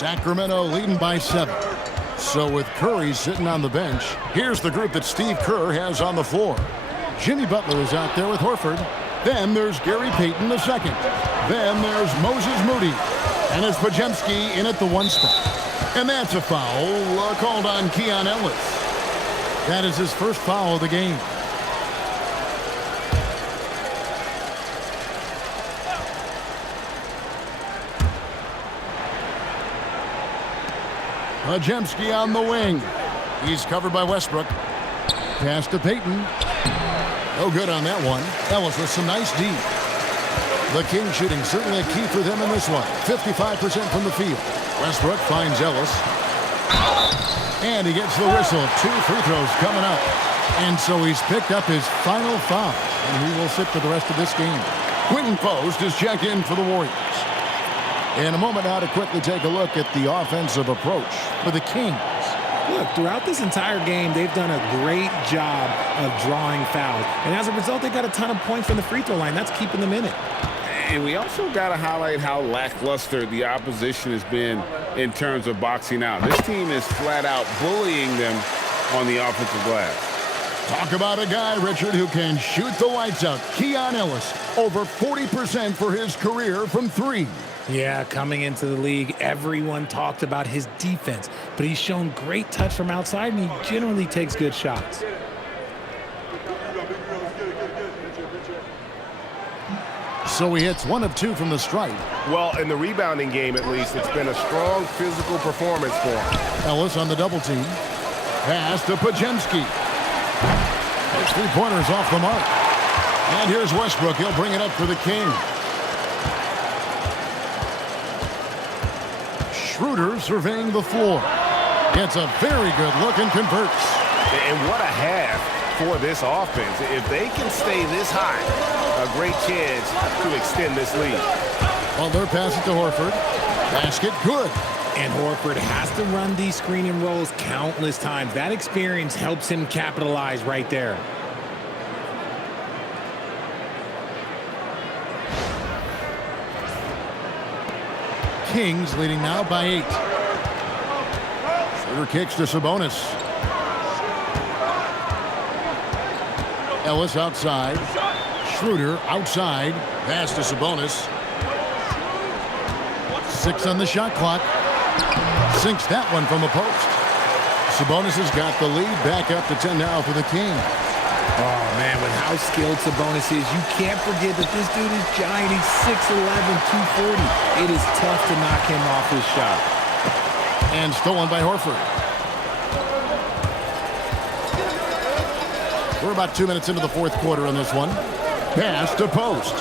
Sacramento leading by 7. So with Curry sitting on the bench, here's the group that Steve Kerr has on the floor. Jimmy Butler is out there with Horford. Then there's Gary Payton II. Then there's Moses Moody. And it's Podziemski in at the 1 spot. And that's a foul called on Keon Ellis. That is his first foul of the game. Podziemski on the wing. He's covered by Westbrook. Pass to Payton. No good on that one. Ellis with some nice D. The Kings shooting certainly a key for them in this one. 55% from the field. Westbrook finds Ellis. And he gets the whistle. 2 free throws coming up. And so he's picked up his final foul. And he will sit for the rest of this game. Quentin Post is checked in for the Warriors. In a moment now to quickly take a look at the offensive approach for the Kings. Look, throughout this entire game, they've done a great job of drawing fouls. And as a result, they got a ton of points from the free throw line. That's keeping them in it. And we also got to highlight how lackluster the opposition has been in terms of boxing out. This team is flat out bullying them on the offensive glass. Talk about a guy, Richard, who can shoot the lights out. Keon Ellis, over 40% for his career from 3. Yeah, coming into the league, everyone talked about his defense, but he's shown great touch from outside, and he generally takes good shots. So he hits 1 of 2 from the stripe. Well, in the rebounding game, at least, it's been a strong physical performance for him. Ellis on the double team. Pass to Podziemski. Those 3-pointers off the mark. And here's Westbrook. He'll bring it up for the Kings. Schroeder surveying the floor. Gets a very good look and converts. And what a half for this offense. If they can stay this high, a great chance to extend this lead. Butler pass it to Horford. Basket good. And Horford has to run these screen and rolls countless times. That experience helps him capitalize right there. Kings leading now by 8. Schroeder kicks to Sabonis. Ellis outside. Schroeder outside. Pass to Sabonis. 6 on the shot clock. Sinks that one from the post. Sabonis has got the lead. Back up to 10 now for the Kings. Oh, man, with how skilled Sabonis is, you can't forget that this dude is giant. He's 6'11", 240. It is tough to knock him off his shot. And stolen by Horford. We're about 2 minutes into the 4th quarter on this one. Pass to Post.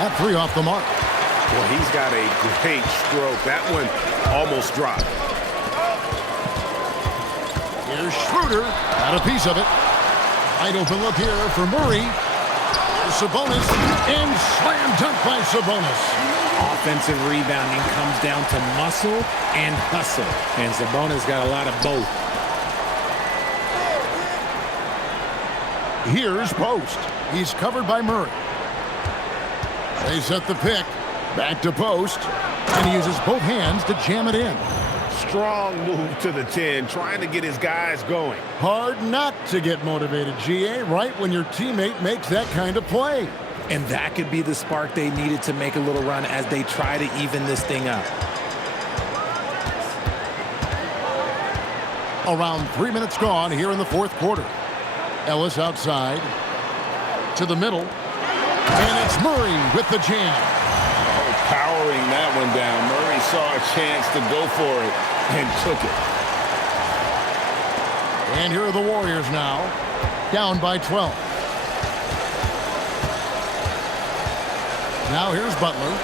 That 3 off the mark. Well, he's got a great stroke. That one almost dropped. Here's Schroeder. Got a piece of it. Wide open look here for Murray. Sabonis. And slam dunk by Sabonis. Offensive rebounding comes down to muscle and hustle. And Sabonis got a lot of both. Here's Post. He's covered by Murray. They set the pick. Back to Post. And he uses both hands to jam it in. Strong move to the 10, trying to get his guys going. Hard not to get motivated, GA, right when your teammate makes that kind of play. And that could be the spark they needed to make a little run as they try to even this thing up. Around 3 minutes gone here in the 4th quarter. Ellis outside. To the middle. And it's Murray with the jam. Oh, powering that one down. Murray saw a chance to go for it and took it. And here are the Warriors now. Down by 12. Now here's Butler.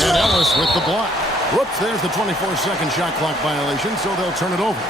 And Ellis with the block. Whoops, there's the 24-second shot clock violation, so they'll turn it over.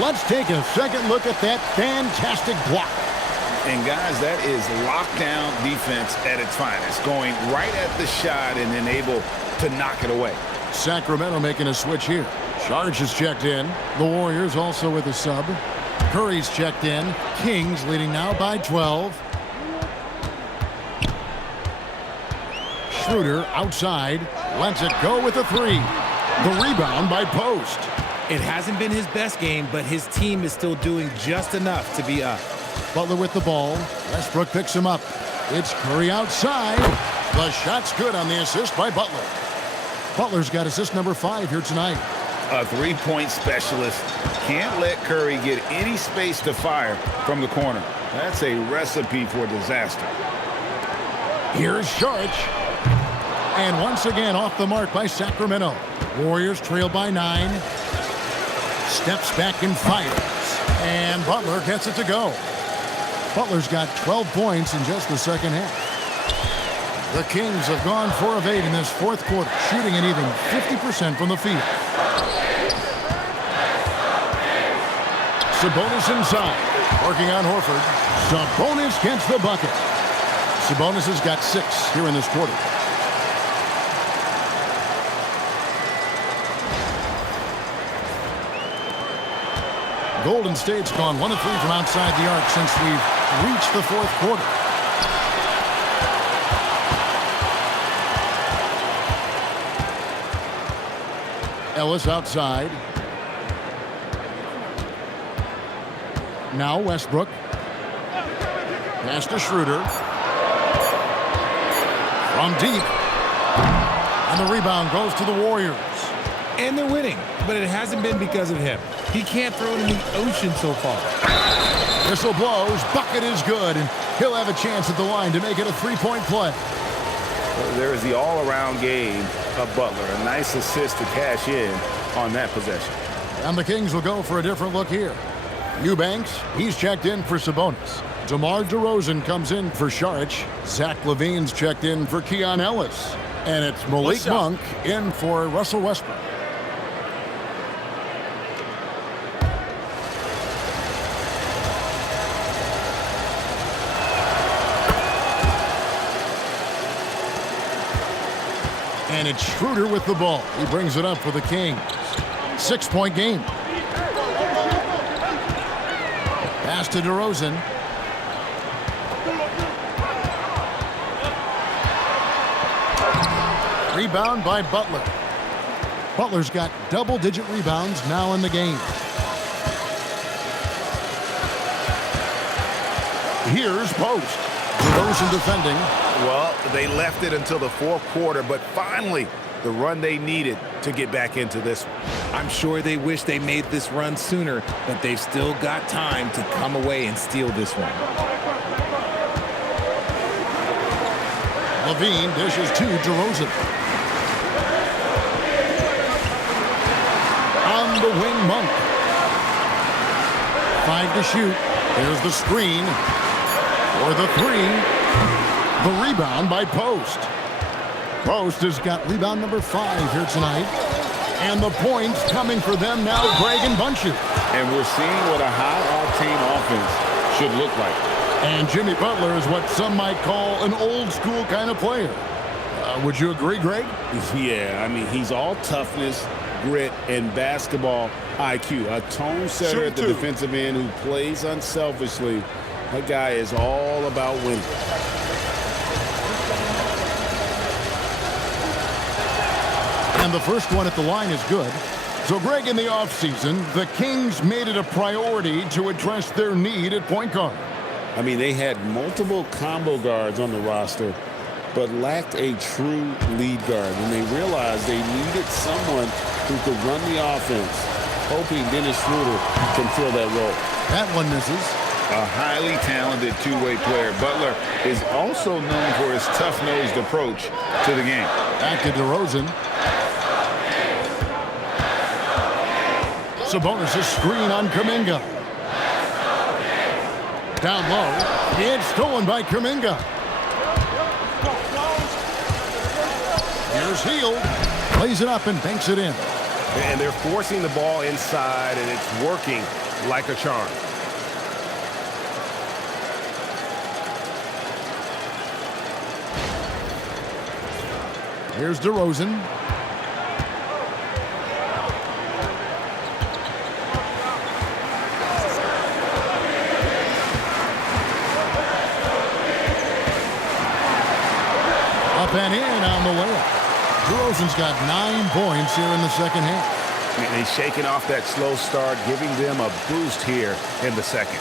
Let's take a second look at that fantastic block. And, guys, that is lockdown defense at its finest, going right at the shot and then able to knock it away. Sacramento making a switch here. Sarge is checked in. The Warriors also with a sub. Curry's checked in. Kings leading now by 12. Schroeder outside. Lets it go with a three. The rebound by Post. It hasn't been his best game, but his team is still doing just enough to be up. Butler with the ball. Westbrook picks him up. It's Curry outside. The shot's good on the assist by Butler. Butler's got assist number 5 here tonight. A three-point specialist. Can't let Curry get any space to fire from the corner. That's a recipe for disaster. Here's Saric. And once again off the mark by Sacramento. Warriors trail by 9. Steps back and fires. And Butler gets it to go. Butler's got 12 points in just the second half. The Kings have gone 4 of 8 in this fourth quarter, shooting an even 50% from the field. Sabonis inside, working on Horford. Sabonis gets the bucket. Sabonis has got 6 here in this quarter. Golden State's gone 1 of 3 from outside the arc since we've reached the fourth quarter. Ellis outside. Now Westbrook. Pass to Schroeder. From deep. And the rebound goes to the Warriors. And they're winning, but it hasn't been because of him. He can't throw it in the ocean so far. Whistle blows. Bucket is good, and he'll have a chance at the line to make it a 3-point play. There is the all-around game of Butler. A nice assist to cash in on that possession. And the Kings will go for a different look here. Eubanks, he's checked in for Sabonis. DeMar DeRozan comes in for Saric. Zach LaVine's checked in for Keon Ellis. And it's Malik Monk in for Russell Westbrook. And it's Schroeder with the ball. He brings it up for the Kings. 6-point game. Pass to DeRozan. Rebound by Butler. Butler's got double-digit rebounds now in the game. Here's Post. DeRozan defending. Well, they left it until the fourth quarter, but finally the run they needed to get back into this one. I'm sure they wish they made this run sooner, but they've still got time to come away and steal this one. LaVine dishes to DeRozan. On the wing, Monk. 5 to shoot. Here's the screen. For the 3. The rebound by Post. Post has got rebound number 5 here tonight. And the points coming for them now, Greg and Bunches. And we're seeing what a high-octane offense should look like. And Jimmy Butler is what some might call an old-school kind of player. Would you agree, Greg? Yeah, I mean, he's all toughness, grit, and basketball IQ. A tone setter at the defensive end who plays unselfishly. That guy is all about winning. And the first one at the line is good. So, Greg, in the offseason, the Kings made it a priority to address their need at point guard. I mean, they had multiple combo guards on the roster, but lacked a true lead guard. And they realized they needed someone who could run the offense, hoping Dennis Schroeder can fill that role. That one misses. A highly talented two-way player. Butler is also known for his tough-nosed approach to the game. Back to DeRozan. Sabonis' screen on Kuminga. Down low. It's stolen by Kuminga. Here's Hield. Plays it up and banks it in. And they're forcing the ball inside, and it's working like a charm. Here's DeRozan. on the layup. DeRozan's got 9 points here in the second half. And he's shaking off that slow start, giving them a boost here in the second.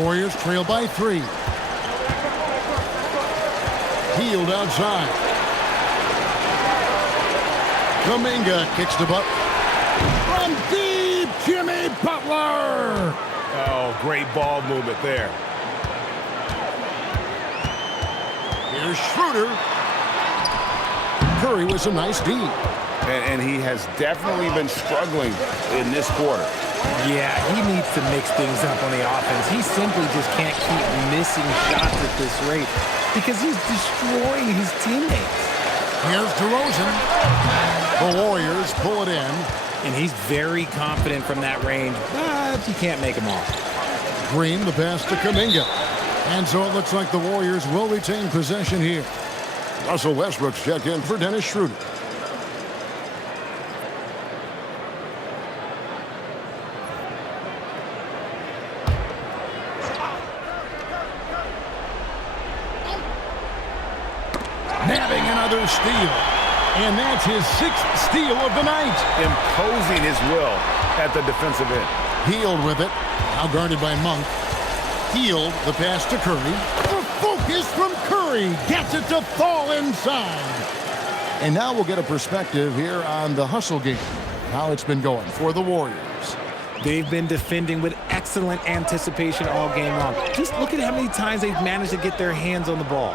Warriors trail by 3. Hield outside. Kuminga kicks the butt. From deep, Jimmy Butler. Oh, great ball movement there. Here's Schroeder. Curry with some nice D. And he has definitely been struggling in this quarter. Yeah, he needs to mix things up on the offense. He simply just can't keep missing shots at this rate because he's destroying his teammates. Here's DeRozan. The Warriors pull it in. And he's very confident from that range, but he can't make them all. Green, the pass to Kuminga. And so it looks like the Warriors will retain possession here. Russell Westbrook's checked in for Dennis Schroeder. Nabbing another steal. And that's his 6th steal of the night. Imposing his will at the defensive end. Hield with it. Now guarded by Monk. Hield, the pass to Curry. The focus from Curry. Gets it to fall inside. And now we'll get a perspective here on the hustle game. How it's been going for the Warriors. They've been defending with excellent anticipation all game long. Just look at how many times they've managed to get their hands on the ball.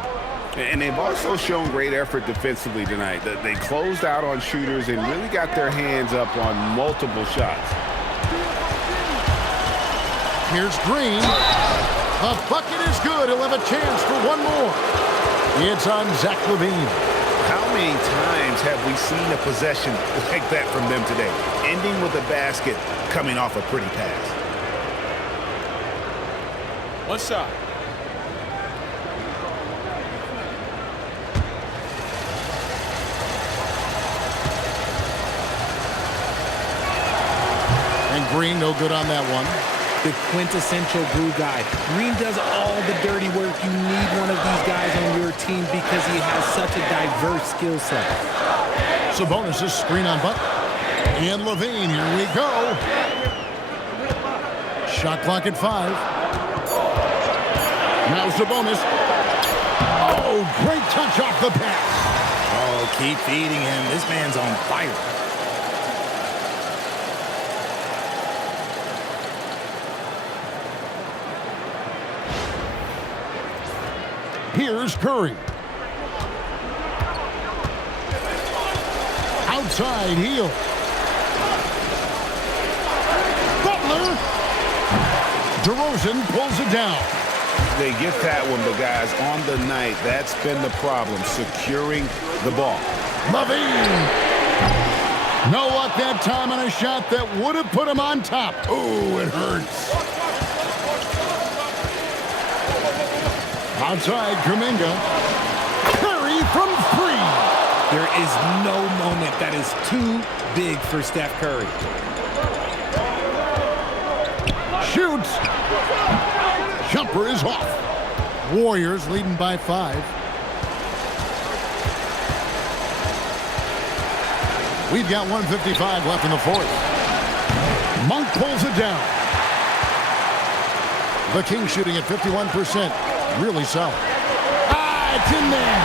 And they've also shown great effort defensively tonight. They closed out on shooters and really got their hands up on multiple shots. Here's Green. The bucket is good. He'll have a chance for one more. It's on Zach LaVine. How many times have we seen a possession like that from them today? Ending with a basket, coming off a pretty pass. One shot. Green, no good on that one. The quintessential glue guy. Green does all the dirty work. You need one of these guys on your team because he has such a diverse skill set. Sabonis is screen on Butler. And LaVine, here we go. Shot clock at 5. Now Sabonis. Oh, great touch off the pass. Oh, keep feeding him. This man's on fire. Here's Curry. Outside heel. Butler. DeRozan pulls it down. They get that one, but guys, on the night, that's been the problem, securing the ball. LaVine. No luck that time on a shot that would have put him on top. Ooh, it hurts. Outside, Kuminga. Curry from 3. There is no moment that is too big for Steph Curry. Shoots. Jumper is off. Warriors leading by 5. We've got 1:55 left in the 4th. Monk pulls it down. The Kings shooting at 51%. Really solid. It's in there.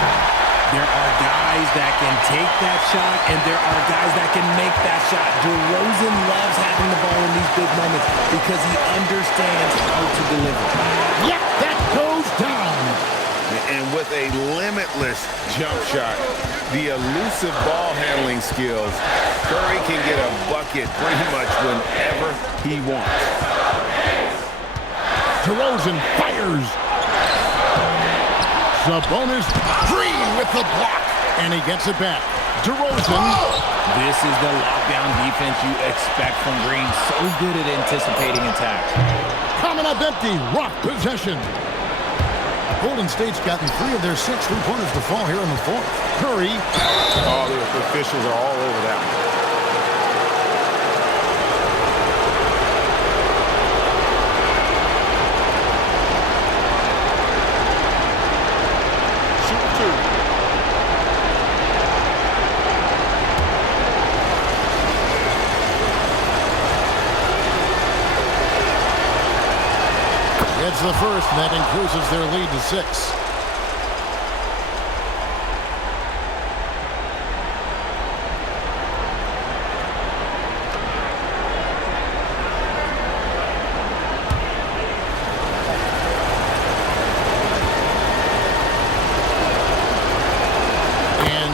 There are guys that can take that shot, and there are guys that can make that shot. DeRozan loves having the ball in these big moments because he understands how to deliver. Yep, that goes down. And with a limitless jump shot, the elusive ball handling skills, Curry can get a bucket pretty much whenever he wants. DeRozan fires. Sabonis, Green with the block, and he gets it back. DeRozan. This is the lockdown defense you expect from Green. So good at anticipating attacks. Coming up empty, rough possession. Golden State's gotten 3 of their 6 3-pointers to fall here in the 4th. Curry. Oh, the officials are all over that one. the first, and that increases their lead to 6.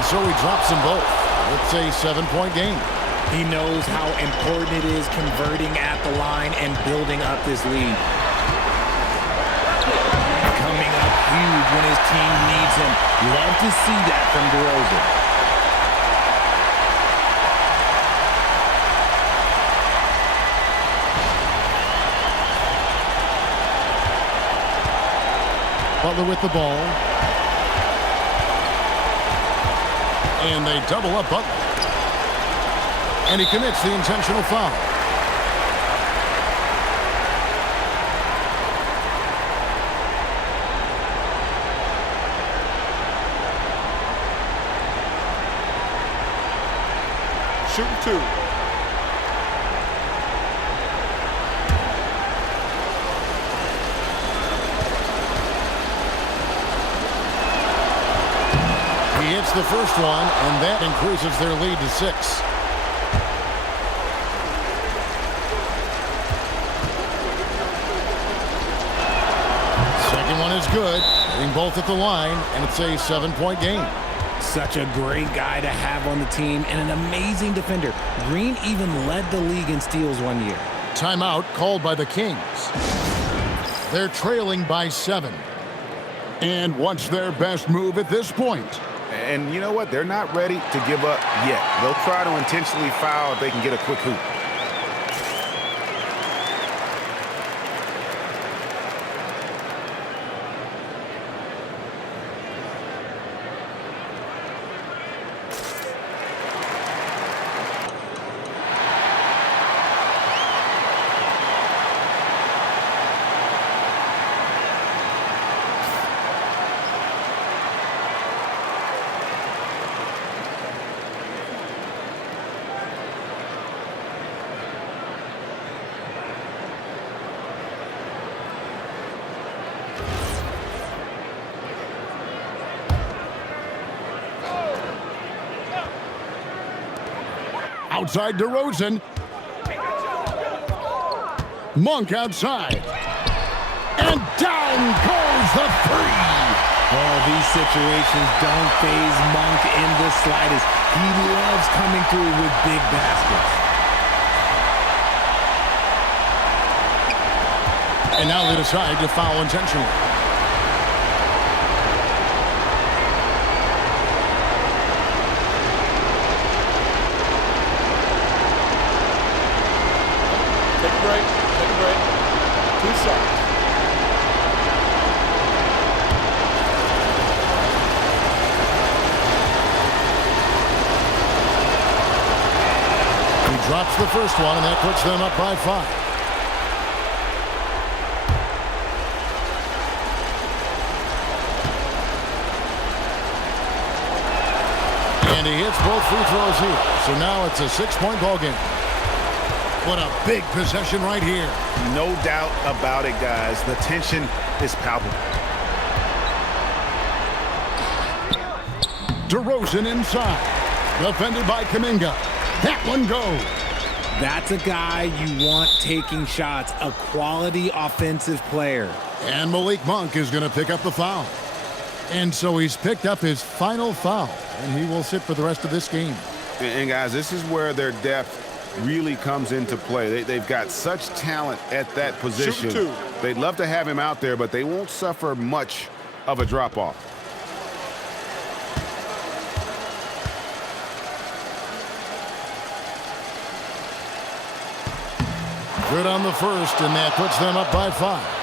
So he drops them both. It's a 7-point game. He knows how important it is converting at the line and building up this lead. Coming up huge when his team needs him. Love to see that from DeRozan. Butler with the ball. And they double up Butler. And he commits the intentional foul. Shooting 2. He hits the first one, and that increases their lead to 6. Second one is good. Hitting both at the line, and it's a 7-point game. Such a great guy to have on the team and an amazing defender. Green even led the league in steals one year. Timeout called by the Kings. They're trailing by 7. And what's their best move at this point? And you know what? They're not ready to give up yet. They'll try to intentionally foul if they can get a quick hoop. Outside DeRozan. Monk outside. And down goes the 3. Oh, these situations don't faze Monk in the slightest. He loves coming through with big baskets. And now they decide to foul intentionally. Take a break. 2 shots. He drops the first one, and that puts them up by 5. And he hits both free throws here. So now it's a 6-point ball game. What a big possession right here. No doubt about it, guys. The tension is palpable. DeRozan inside. Defended by Kuminga. That one goes. That's a guy you want taking shots, a quality offensive player. And Malik Monk is going to pick up the foul. And so he's picked up his final foul, and he will sit for the rest of this game. And guys, this is where their depth really comes into play. They've got such talent at that position. Shoot 2. They'd love to have him out there, but they won't suffer much of a drop-off. Good on the first, and that puts them up by 5.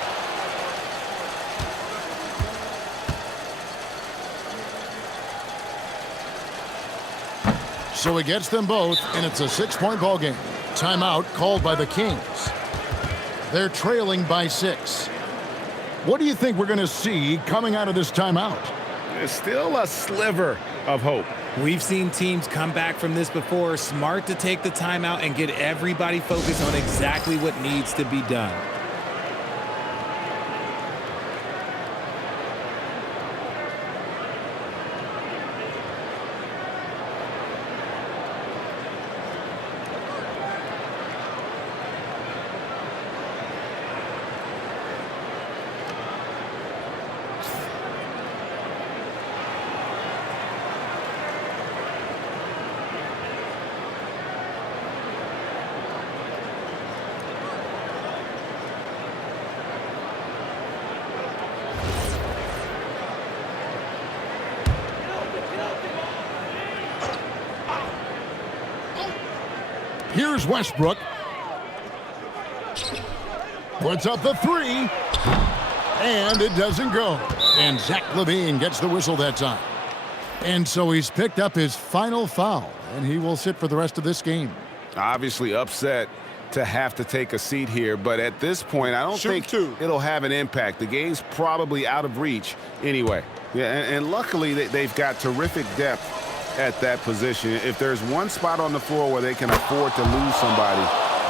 So he gets them both, and it's a 6-point ball game. Timeout called by the Kings. They're trailing by 6. What do you think we're going to see coming out of this timeout? There's still a sliver of hope. We've seen teams come back from this before. Smart to take the timeout and get everybody focused on exactly what needs to be done. Here's Westbrook. Puts up the three. And it doesn't go. And Zach LaVine gets the whistle that time. And so he's picked up his final foul, and he will sit for the rest of this game. Obviously upset to have to take a seat here, but at this point, I don't think it'll have an impact. The game's probably out of reach anyway. Yeah, and luckily they've got terrific depth at that position. If there's one spot on the floor where they can afford to lose somebody,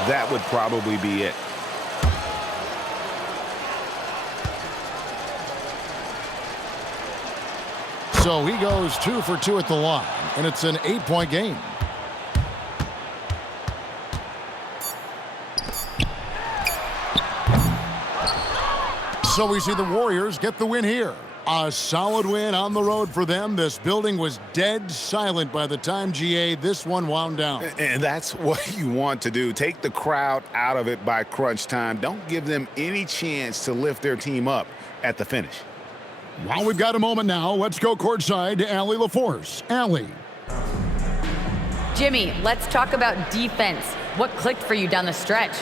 that would probably be it. So he goes 2 for 2 at the line, and it's an 8-point game. So we see the Warriors get the win here. A solid win on the road for them. This building was dead silent by the time, GA, this one wound down. And that's what you want to do. Take the crowd out of it by crunch time. Don't give them any chance to lift their team up at the finish. Well, we've got a moment now. Let's go courtside to Allie LaForce. Allie. Jimmy, let's talk about defense. What clicked for you down the stretch?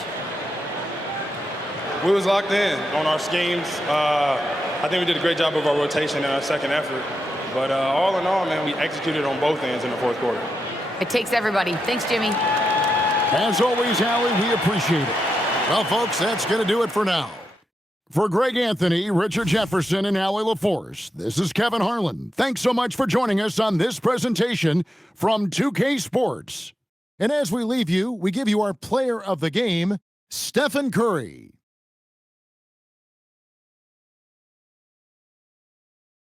We was locked in on our schemes. I think we did a great job of our rotation and our second effort. But all in all, man, we executed on both ends in the fourth quarter. It takes everybody. Thanks, Jimmy. As always, Allie, we appreciate it. Well, folks, that's going to do it for now. For Greg Anthony, Richard Jefferson, and Allie LaForce, this is Kevin Harlan. Thanks so much for joining us on this presentation from 2K Sports. And as we leave you, we give you our player of the game, Stephen Curry.